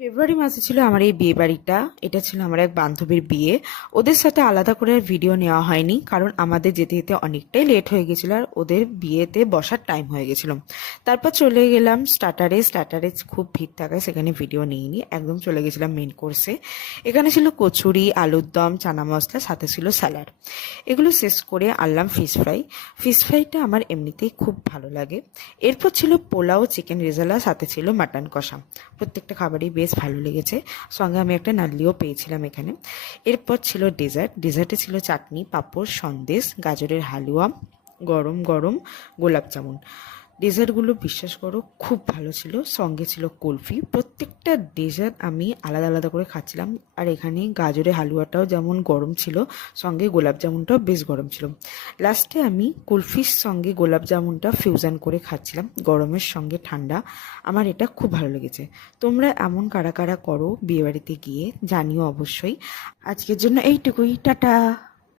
ফেব্রুয়ারি মাসে ছিল আমার এই বিয়ে বাড়িটা। এটা ছিল আমার এক বান্ধবীর বিয়ে। ওদের সাথে আলাদা করে আর ভিডিও নেওয়া হয়নি, কারণ আমাদের যেতে যেতে অনেকটাই লেট হয়ে গেছিল আর ওদের বিয়েতে বসার টাইম হয়ে গেছিল। তারপর চলে গেলাম স্টার্টারে খুব ভিড় থাকায় সেখানে ভিডিও নিইনি, একদম চলে গেছিলাম মেন কোর্সে। এখানে ছিল কচুরি, আলুর দম, চানা মশলা, সাথে ছিল স্যালাড। এগুলো শেষ করে আনলাম ফিশ ফ্রাইটা আমার এমনিতেই খুব ভালো লাগে। এরপর ছিল পোলাও, চিকেন রেজালা, সাথে ছিল মাটন কষা। প্রত্যেকটা খাবারই বেশ ভালো লেগেছে। সঙ্গে আমি একটা নাল্লিও পেয়েছিলাম এখানে। এরপর ছিল ডেজার্টে ছিল চাটনি, পাঁপড়, সন্দেশ, গাজরের হালুয়া, গরম গরম গোলাপ জামুন। ডেজার্টগুলো বিশ্বাস করো খুব ভালো ছিল। সঙ্গে ছিল কুলফি। প্রত্যেকটা ডেজার্ট আমি আলাদা আলাদা করে খাচ্ছিলাম। আর এখানে গাজরের হালুয়াটাও যেমন গরম ছিল, সঙ্গে গোলাপ জামুনটাও বেশ গরম ছিল। লাস্টে আমি কুলফির সঙ্গে গোলাপ জামুনটা ফিউশন করে খাচ্ছিলাম, গরমের সঙ্গে ঠান্ডা। আমার এটা খুব ভালো লেগেছে। তোমরা এমন কারা কারা করো বিয়েবাড়িতে গিয়ে জানিও অবশ্যই। আজকের জন্য এইটুকুই, টাটা।